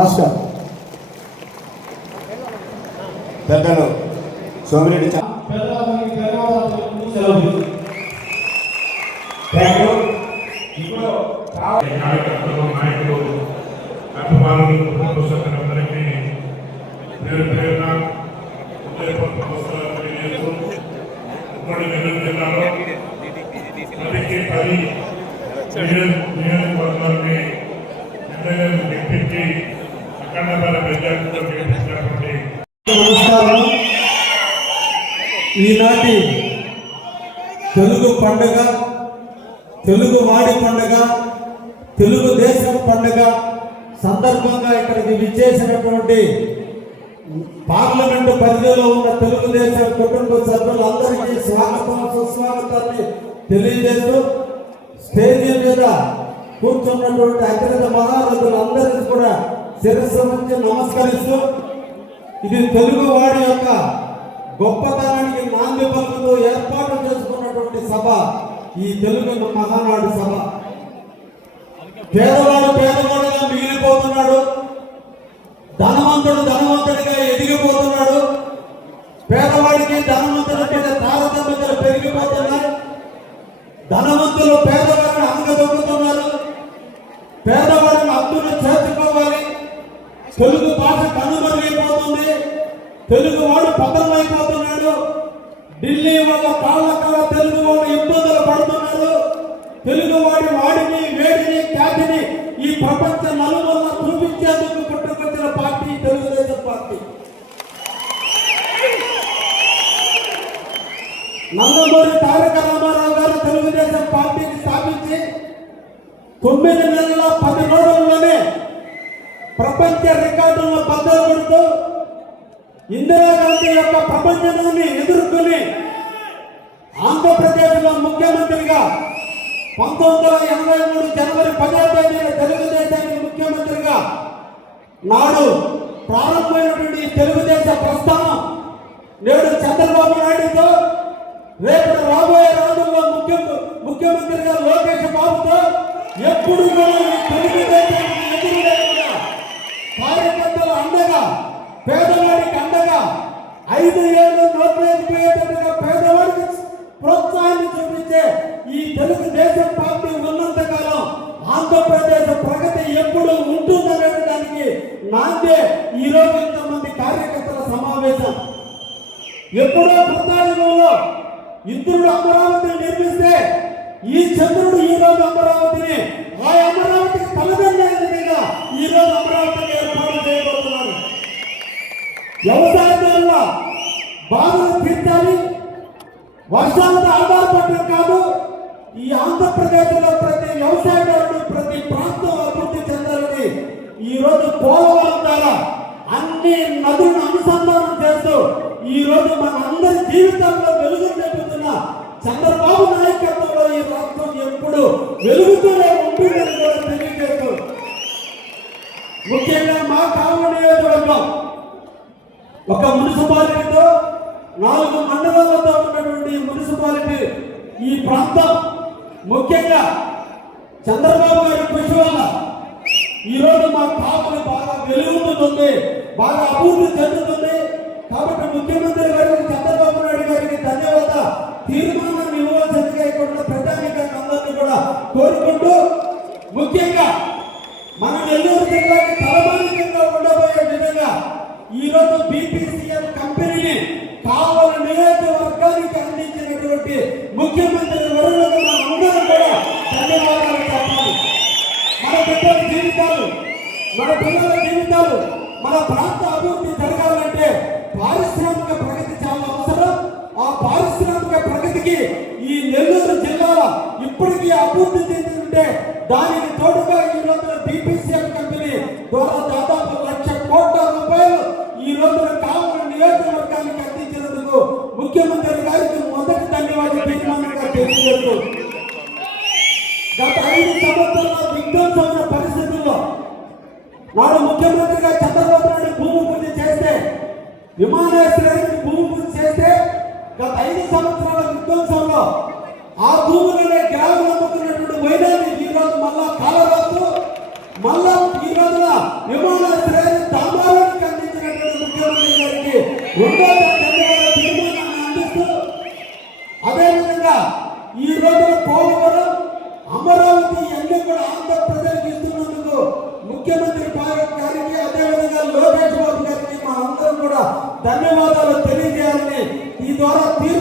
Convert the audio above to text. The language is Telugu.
నమస్కారం. పెద్దలు సోమిరెడ్డి పేరు పేరున హృదయపూర్వక నమస్కారాలు తెలియజేస్తూ ఉమ్మడి నెల్లూరు జిల్లాలో పదికి పది నియోజక- నియోజకవర్గాలని ఎమ్మెల్యేలు గెలిపించి ఈనాటి తెలుగు పండుగ తెలుగు వాడి పండుగ తెలుగు దేశం పండుగ సందర్భంగా ఇక్కడికి విచ్చేసినటువంటి పార్లమెంటు పరిధిలో ఉన్న తెలుగుదేశం కుటుంబ సభ్యులందరికీ స్వాగతం సుస్వాగతాన్ని తెలియజేస్తూ స్టేజీ మీద కూర్చున్నటువంటి అగ్రత మహారథులందరికీ కూడా శిరస్సు నుంచి నమస్కరిస్తూ ఇది తెలుగు వాడి యొక్క గొప్పతనానికి నాంది పలుకుతూ ఏర్పాటు చేసుకున్నటువంటి సభ ఈ తెలుగు మహానాడు సభ. పేదవాడు పేదవాడుగా మిగిలిపోతున్నాడు. ధనవంతుడు ధనవంతుడిగా ఎదిగిపోతున్నాడు. పేదవాడికి ధనవంతుడు తెలుగు భాష కనుమరుగైపోతుంది. తెలుగు వాడు పతనమైపోతున్నాడు. ఢిల్లీ వల్ల కాళ్ళ కాళ్ళ తెలుగు వాడు ఇబ్బందులు పడుతున్నారు తెలుగు వాడి వాడిని వేడిని ఖ్యాతిని ఈ ప్రపంచ నలుమూల చూపించేందుకు పుట్టుకొచ్చిన పార్టీ తెలుగుదేశం పార్టీ. నందమూరి తారక రామారావు గారు తెలుగుదేశం పార్టీని స్థాపించి తొమ్మిది నెలల పది రోజుల్లోనే ప్రపంచ రికార్డులను బద్దలు కొడుతూ ఇందిరాగాంధీ యొక్క ప్రపంచాన్ని ఎదుర్కొని ఆంధ్రప్రదేశ్లో ముఖ్యమంత్రిగా పంతొమ్మిది వందల ఎనభై మూడు జనవరి పదో తేదీన తెలుగుదేశానికి ముఖ్యమంత్రిగా నాడు ప్రారంభమైనటువంటి తెలుగుదేశ ప్రస్థానం నేడు చంద్రబాబు నాయుడుతో రేపు రాబోయే రోజుల్లో ముఖ్య ముఖ్యమంత్రిగా లోకేష్ బాబుతో ఎప్పుడు కూడా ఈ తెలుగుదేశానికి ఎదురు లేకుండా కార్యకర్తల అండగా పేదవాడికి అండగా ఐదు ఏళ్ళు నోట్లేకపోయేటట్టుగా పేదవాడికి ప్రోత్సాహాన్ని చూపించే ఈ తెలుగుదేశం పార్టీ ఉన్నంత కాలం ఆంధ్రప్రదేశ్ ప్రగతి ఎప్పుడు ఉంటుందనే దానికి నాందే ఈ ఇంతమంది కార్యకర్తల సమావేశం. ఎప్పుడో కృతాయుగంలో ఇంద్రుడు అమరావతిని నిర్మిస్తే ఈ చంద్రుడు ఈరోజు అమరావతిని ఆ అమరావతికి తలదన్నేదిగా ఈ రోజు అమరావతిని ఏర్పాటు చేయబోతున్నారు వ్యవసాయదారుల బాధలు తీర్చాలి వర్షాలతో ఆధారపడటం కాదు ఈ ఆంధ్రప్రదేశ్లో ప్రతి వ్యవసాయదారుడు ప్రతి ప్రాంతం అభివృద్ధి చెందాలని ఈరోజు పోలవరం ద్వారా అన్ని నదులను అనుసంధానం చేస్తూ ఈ రోజు మన అందరి జీవితంలో వెలుగు నింపుతున్న చంద్రబాబు నాయకత్వంలో ఈ రాష్ట్రం ఎప్పుడు వెలుగుతూనే ఉంటుందని కూడా తెలియజేస్తూ ముఖ్యంగా మా కావున నియోజకవర్గం ఒక మున్సిపాలిటీతో నాలుగు మండలాలతో ఉన్నటువంటి మున్సిపాలిటీ ఈ ప్రాంతం ముఖ్యంగా చంద్రబాబు గారి కృషి వల్ల ఈరోజు మా కాపులు బాగా వెలుగుతుంది బాగా అభివృద్ధి చెందుతుంది. కాబట్టి ముఖ్యమంత్రి గారికి మన పిల్లల జీవితాలు మన ప్రాంత అభివృద్ధి జరగాలంటే పారిశ్రామిక ప్రగతి చాలా అవసరం. ఆ పారిశ్రామిక ప్రగతికి ఈ నెల్లూరు జిల్లాలో ఇప్పటికీ అభివృద్ధి చెందుతుంటే దానికి తోడుగా ఈ రోజున బీపీసీఎల్ కంపెనీ ద్వారా దాదాపు లక్ష కోట్ల రూపాయలు ఈ రోజున కావున నియోజకవర్గానికి అందించినందుకు ముఖ్యమంత్రి గారికి మొదటి ధన్యవాదాలు తీర్మానంగా తెలియజేస్తూ. గత ఐదు సంవత్సరాల విధ్వంసమైన వాడు ముఖ్యమంత్రిగా చంద్రబాబు నాయుడు భూమి పూజ చేస్తే విమానాశ్రయానికి భూమి పూజ చేస్తే గత ఐదు సంవత్సరాల విధ్వంసంలో ఆ భూములనే గ్రామం నమ్ముకున్నటువంటి వైద్యాన్ని ఈ రోజు మళ్ళా కాలరాస్తూ మళ్ళా ఈ రోజున విమానాశ్రయాన్ని తామాలకు అందించినటువంటి ముఖ్యమంత్రి గారికి రెండో లోకేష్ బాబు గారికి అందరం కూడా ధన్యవాదాలు తెలియజేయాలని ఈ ద్వారా తీర్పు